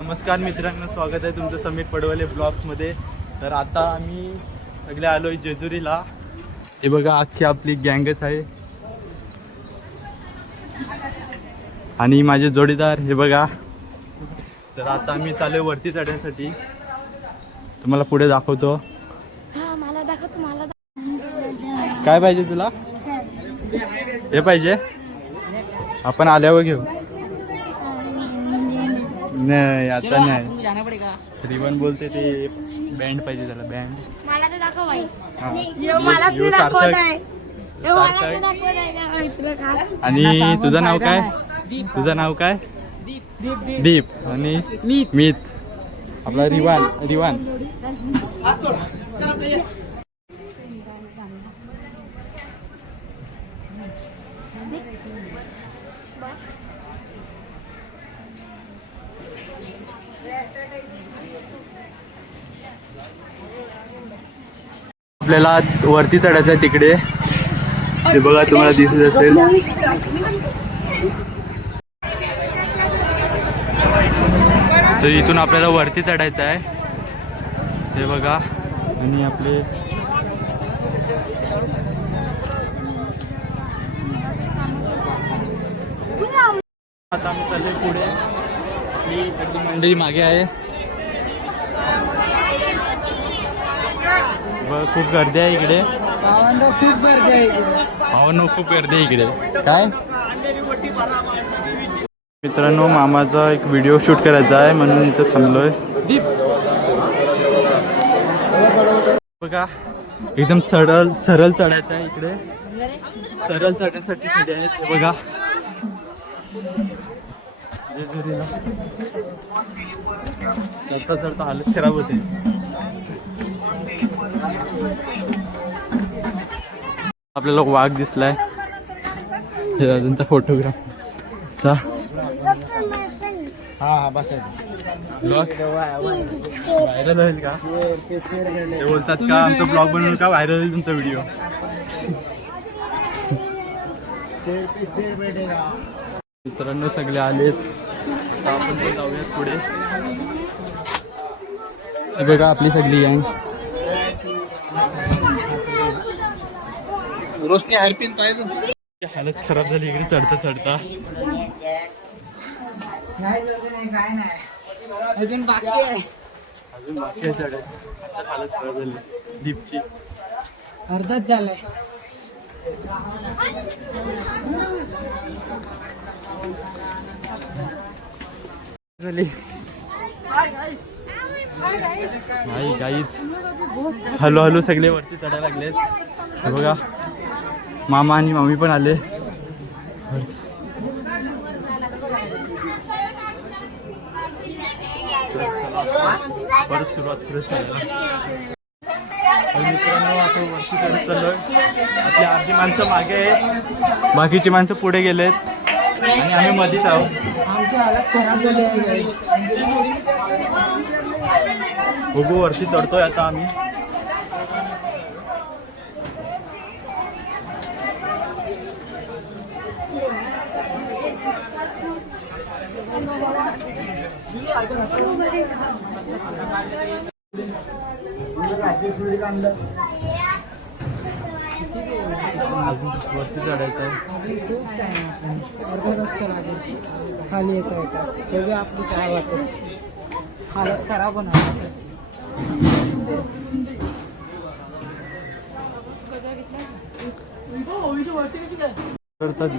नमस्कार मित्रांनो, स्वागत आहे तुमचं समीर पडवले ब्लॉग्समध्ये. तर आता आम्ही सगळे आलोय जेजुरीला. हे बघा, अख्खी आपली गँगच आहे आणि माझे जोडीदार हे बघा. तर आता आम्ही चालू वरती चढण्यासाठी. तुम्हाला पुढे दाखवतो. काय पाहिजे तुला? हे पाहिजे, आपण आल्यावर घेऊ. नाही आता नाही. रिवन बोलते ते बँड पाहिजे त्याला, बँड. मला ते दाखव भाई. आणि तुझं नाव काय? तुझं नाव काय? दीप. आणि मीत. आपला रिवान. आपल्याला वरती चढायचं आहे तिकडे. ते बघा, तुम्हाला दिसत असेल. तर इथून आपल्याला वरती चढायचं आहे, ते बघा. आणि आपले आता आम्ही चाललोय पुढे. आपली एक मंडळी मागे आहे. खूप गर्दी आहे इकडे. खूप गर्दी आहे खूप गर्दी आहे इकडे. काय मित्रांनो, मामाचा एक व्हिडिओ शूट करायचा आहे म्हणून इथं थांबलोय. बघा, एकदम सरळ चढायचं आहे इकडे. सरळ चढण्यासाठी सीडी आहेत, ते बघा. जेजुरीला चढता हालत खराब होते. आपल्याला वाघ दिसलाय. त्यांचा फोटोग्राफचा व्हायरल होईल का? ते बोलतात का आमचा ब्लॉग बनवून का व्हायरल होईल तुमचा व्हिडिओ. मित्रांनो सगळे आलेत. आपण ते जाऊयात पुढे. बघा आपली सगळी गँग. रोशनी हायरपिन पाहिजे. हालत खराब झाली इकडे चढता. अजून बाकी आहे चढायचं. हालत खराब झाली लिफ्टची. अर्धाच झालाय. नाही काहीच. हळूहळू सगळे वरती चढायला लागलेत. हे बघा, मामा आणि मामी पण आले. परत सुरुवात मित्रांनो, आता वरती चढत चाललोय. आपली अर्धी माणसं मागे आहेत, बाकीची माणसं पुढे गेलेत आणि आम्ही मध्येच आहोत. आमची हालत खराब झाली आहे. बघू, वरती चढतोय आता आम्ही. वरती चढायचं आहे. अर्धा रस्ता लागेल खाली येता बघूया आपली काय वाटत. हालत खराब होणार.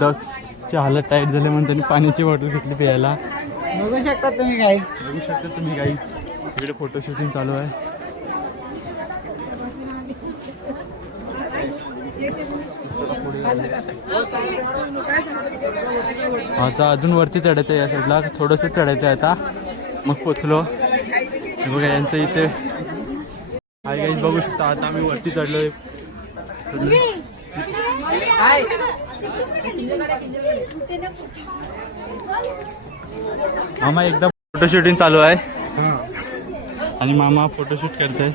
दक्षची हालत टाईट झाली म्हणून त्यांनी पाण्याची बॉटल घेतली प्यायला. बघू शकता तुम्ही गाईज. इकडे फोटो शूटिंग चालू आहे. आता अजून वरती चढायचं आहे. या साईडला थोडंसं चढायचं आहे. आता मग पोचलो. बघा यांचं इथे काही बघू शकता. आता आम्ही वरती चढलोय. मामा एकदा फोटो शूटिंग चालू आहे आणि मामा फोटोशूट करताय.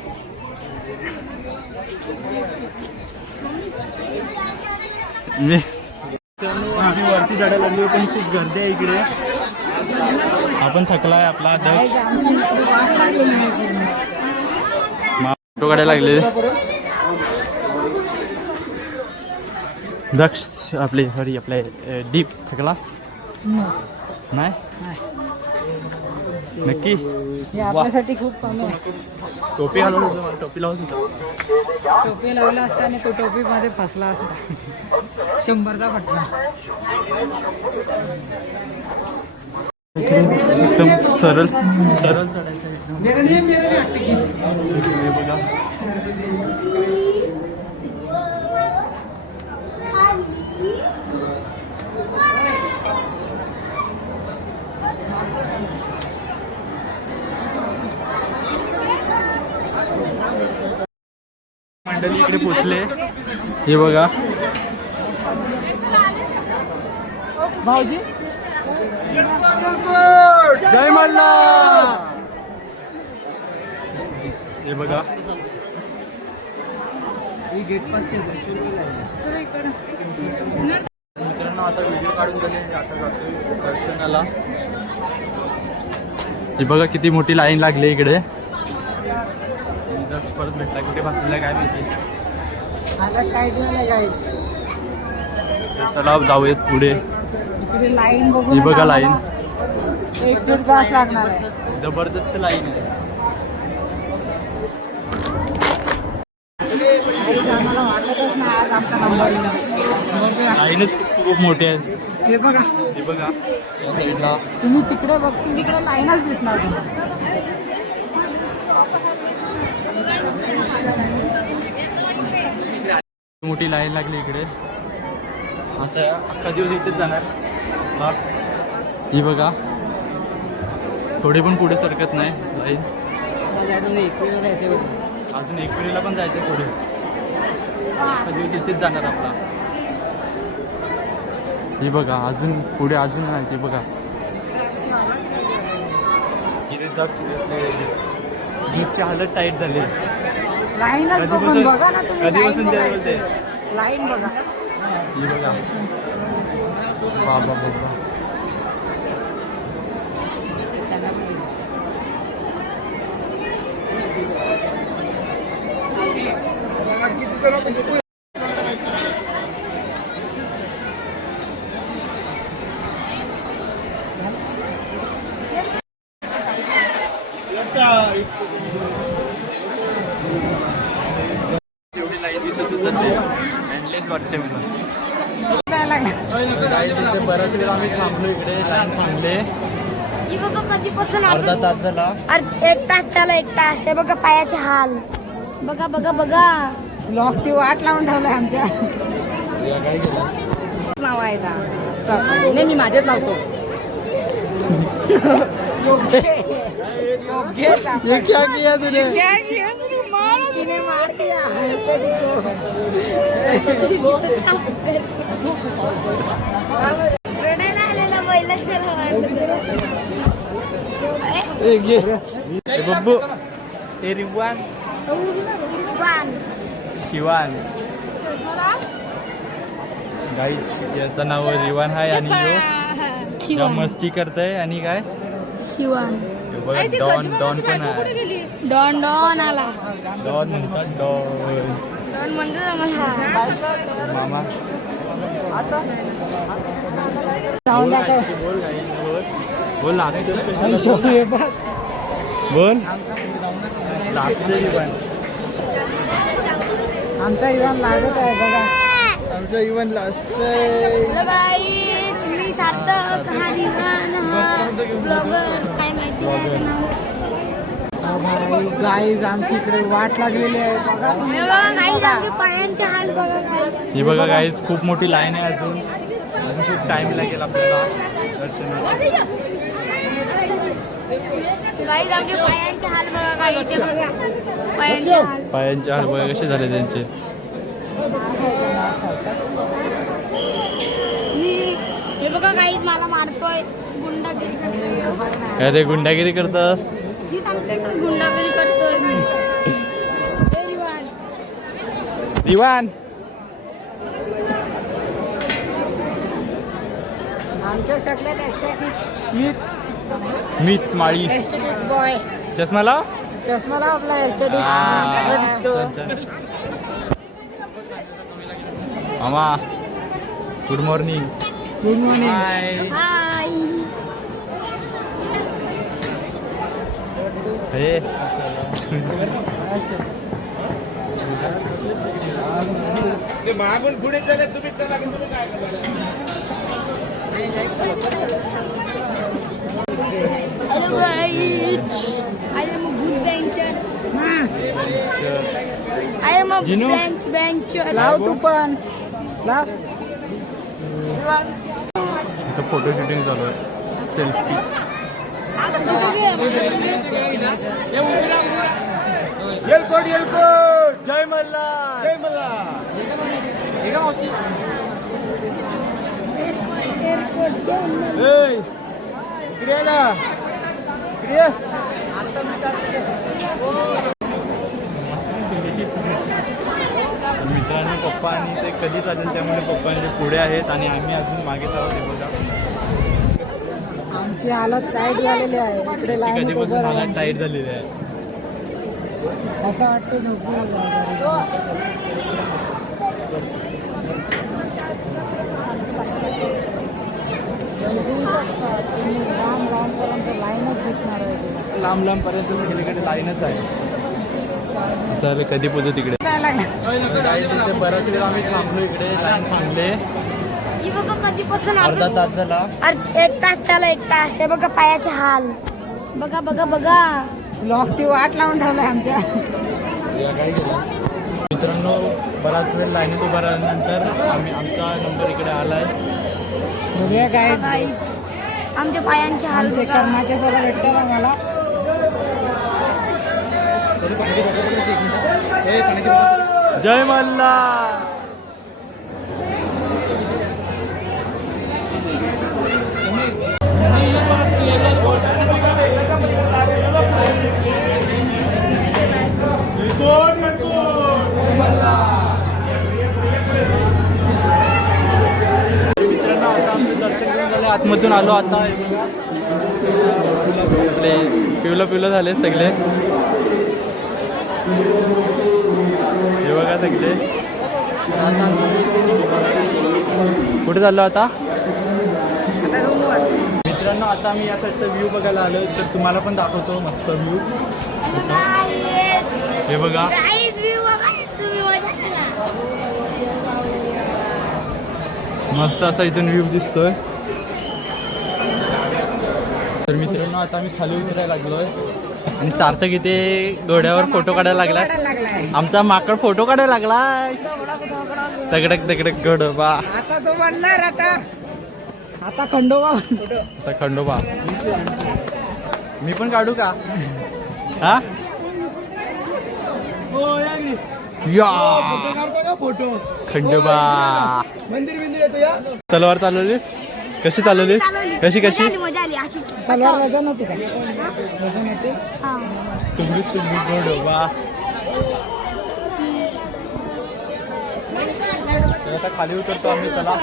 मी वरती चढायला लागलो पण खूप गर्दी आहे इकडे. आपण थकलाय आपला गाईज आमची इकडे वाट लागलेली आहे पूर्ण. फोटो काढायला लागले दक्ष आपले सॉरी आपले डीप थकलास नाही नक्की हे आपल्यासाठी खूप कमी आहे. टोपी घालून टोपी लावून टोपी लावला असता आणि तो टोपीमध्ये फसला असता 100चा फटका. एकदम सरळ सरळ चढायचं हे बघा मंडळी इकडे पोचले हे बघा भाऊजी जय मल्हार हे बघा गेट पास मित्रांनो आता व्हिडिओ काढून गेले आता जातोय दर्शनाला हे बघा किती मोठी लाईन लागली इकडे परत भेटला कुठे बसलेला काय माहिती आता काय झालं गाईज चला जाऊयात पुढे इकडे लाईन बघून ही बघा लाईन एक दिवस तास लागणार आहे. जबरदस्त लाईन आहे गाईज आम्हाला वाटतच नाही आज आमचा नंबर येईल. लाईनच खूप मोठी आहे हे बघा हे बघा या साईडला तुम्ही तिकडे बघतील तिकडे लाईनच दिसणार तुमची. मोठी लाईन लागली इकडे आता अख्खा दिवस इथेच जाणार हा ही बघा थोडी पण पुढे सरकत नाही लाईन अजून एक पिढीला पण जायचं पुढे अख्खा दिवस इथेच जाणार आपला ही बघा अजून पुढे अजून नाही ती बघा इथे जीपची हालत टाईट झाली लाईनच बघून बघा ना तुम्ही. कधीपासून ते लाईन बोलते बघा. लाईन बघा ही बघा बाबा बाबा एवढी लाईन दिसत जाते एंडलेस वाटते मला काय लागलं? लाईन बऱ्याच वेळा आम्ही थांबलो इकडे लाईन थांबले ही बघा कधीपासून अर्धा तास झाला एक तास झाला 1 तास हे बघा पायाचे हाल बघा बघा बघा ब्लॉकची वाट लावून ठेवलाय आमच्या या काय केलं नाव आहे का नाही मी माझ्याच लावतो ये क्या किया तूने तिने मार दिया रडायला आलेला बैला ए बब्बू ए रिवान शिवान गाईज याचं नाव रिवान आहे आणि जो या मस्ती करताय आणि काय शिवान हे बघा डॉन डॉन पण आहे डॉन डॉन आला डॉन म्हणतात डॉन डॉन म्हणतो मला मामा जाऊन टाका. बोल गाईज बोल बोल लागते हे बघ. बोल लागते रिवान आमचा इव्हन लागत आहे बघा आमचा इव्हन लास्ट मी सार्थक हा रिवान हा ब्लॉगर काय माहिती नाही नाव. गाईज आमची इकडे वाट लागलेली आहे बघा हे बघा गाईज आमचे पायांचे हाल बघा guys. हे बघा गाईज खूप मोठी लाईन आहे अजून खूप टाइम लागेल आपल्याला दर्शनाला गाईज आमचे पायांचे हाल बघा गाईज ते बघा पायांचे हाल पायांचे हाल बघा कसे झाले त्यांचे हे बघा गाईज मला मारतोय गुंडागिरी करतोय काय रे गुंडागिरी करतास ही सांगते का गुंडागिरी करतोय हे रिवान रिवान आमच्या सगळ्यात एक्स्ट्रा मी मीत माळी एस्थेटिक बॉय चष्माला चष्माला आपला एस्थेटिक मामा good morning. Good morning. Hi. हे मागून पुढे झाले तुम्ही त्याला तुम्ही काय करता? Hello guys. I am a good bencher. I am a Gino? bencher. लाव तू पण लाव. इथं फोटो शूटिंग चालू आहे. सेल्फी. येलकोट येलकोट जय मल्हार. जय मला इकडे ये ना इकडे ये. मित्रांनो पप्पा आणि ते कधी चालेल त्यामुळे पप्पांचे पुढे आहेत आणि आम्ही अजून मागे चालू आहे बघा. आमची हालत टाईट झालेली आहे इकडे ती लाईन कधीपासून मला टाईट झालेली आहे. असं वाटतं झोपून बघू शकता तुम्ही लांब लांबपर्यंत लाईनच दिसणार आहे तुला. लांब लांबपर्यंत सगळीकडे लाईनच आहे. सर कधी पोहोचू तिकडे. नाही लागणार. तिथे बराच वेळ आम्ही थांबलो इकडे लाईन थांबले. ही बघा कधीपासून अर्धा तास झाला. एक तास त्याला 1 तास हे बघा पायाचे हाल बघा बघा बघा. ब्लॉकची वाट लावून ठेवलाय आमच्या. या काय केलं मित्रांनो बराच वेळ लाईनीत उभा राहिल्यानंतर आमचा नंबर इकडे आलाय. बघूया काय Guys, आमच्या पायांचे हाल आमचे बघा. कर्माचे फळ भेटतात आम्हाला. जय मल्हार. मित्रांनो आता आमचं दर्शन घेऊन झालं आतमधून आलो आता. आपले पिवलं झाले सगळे. हे बघा सगळे. कुठे चाललो आता मित्रांनो? आता आम्ही या साईडचा व्ह्यू बघायला आलो तर तुम्हाला पण दाखवतो मस्त व्ह्यू. हे बघा Guys, view बघा तुम्ही मजा करा. मस्त असा इथून व्ह्यू दिसतोय. तर मित्रांनो आता आम्ही खाली उतरायला लागलोय आणि सार्थक इथे घोड्यावर फोटो काढायला लागलाय. लागलाय. आमचा माकड फोटो काढायला लागलाय. तगडक तगडक घोडोबा. आता तो बनणार आता खंडोबा. आता खंडोबा. मी पण काढू का? हा या फोटो खंडोबा. मंदिर बिंदिर येतो या. तलवार चालवलीस? कशी चालवलीस? कशी कशी? मजा आली अशी. तलवार वजन होते का? वजन होते. हा. तुम्ही घोडोबा. तर आता खाली उतरतो आम्ही. चला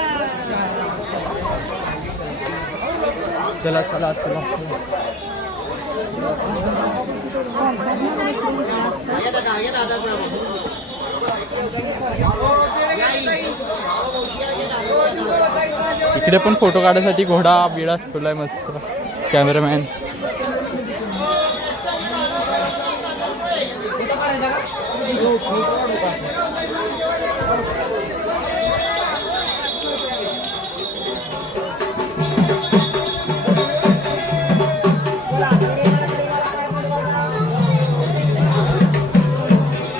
चला चला चला. इकडे पण फोटो काढण्यासाठी घोडा बिडा ठेवलाय मस्त. कॅमेरामॅन.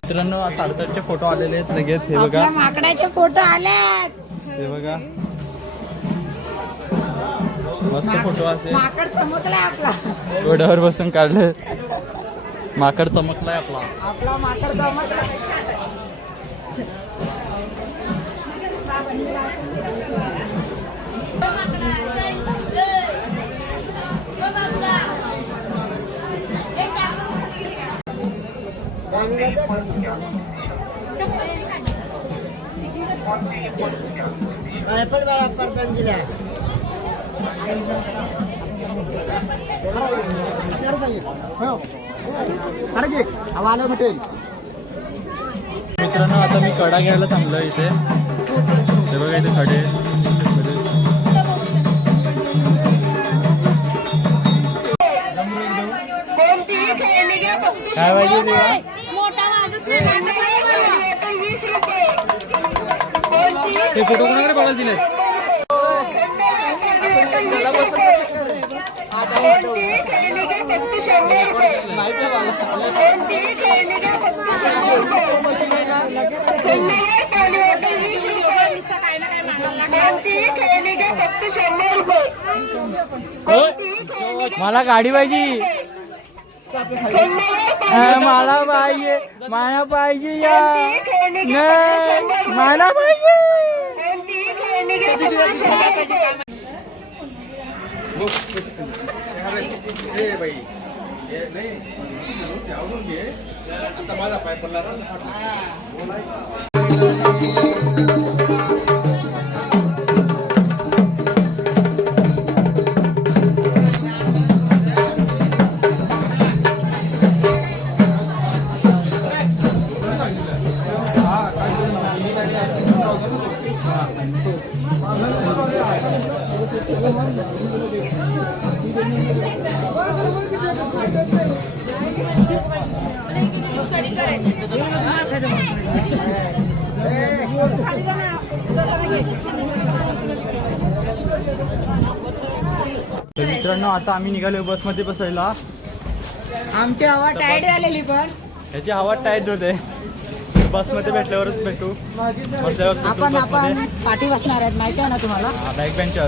मित्रांनो सार्थकचे फोटो आलेले आहेत लगेच. हे बघा आपल्या माकडाचे फोटो आलेत. हे बघा मस्त फोटो असे माकड चमकलाय आपला. घोड्यावर बसून काढले. माकड चमकलाय आपला. आपला माकड चमकला. मित्रांनो आता मी कडा घ्यायला थांबलो इथे. हे बघा इथे खडे. काय पाहिजे मोठा वाजत ते फोटो कोणाकडे बघायला दिले? मला गाडी पाहिजे. मला पाहिजे. मला पाहिजे या नाही, मला पाहिजे. आता माझा पाय पडला. तर मित्रांनो आता आम्ही निघालो बसमध्ये बसायला. आमची हवा टाईट झालेली पण ह्याची हवा टाईट होते. बसमध्ये भेटल्यावरच भेटू. बसल्यावर भेटू आपण बसमध्ये. पाठी बसणार आहेत माहिती आहे ना तुम्हाला. बॅक बेंचर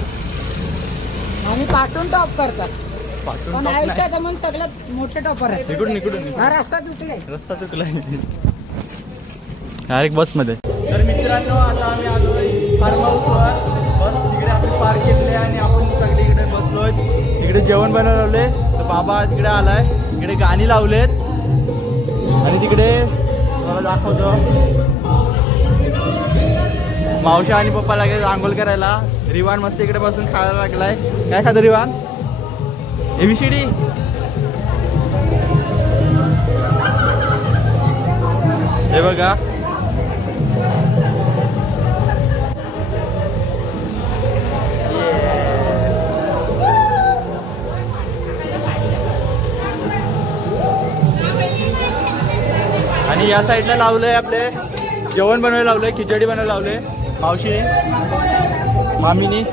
आम्ही पाठून टॉप करतात पाठून पण top नाही. आयुष्यात मग सगळ्यात मोठे टॉपर आहेत. इकडून इकडून हा रस्ता तुटले. रस्ता चुकलाय डायरेक्ट बसमध्ये. तर मित्रांनो आता आम्ही आलो फार्म हाऊसवर. बस तिकडे आपण पार्क केले आणि आपण सगळे इकडे बसलोय. तिकडे जेवण बनवलं लावले. तर बाबा तिकडे आलाय. इकडे गाणी लावलेत आणि तिकडे मला दाखवतो मावशी आणि पप्पा लागेल आंघोळ करायला. रिवान मस्त इकडे बसून खायला लागलाय. काय खातो रिवान? ABCD. हे बघा आणि या साईडला लावलंय आपले जेवण बनवायला लावलंय. खिचडी बनवायला लावले मावशीने मामीनी.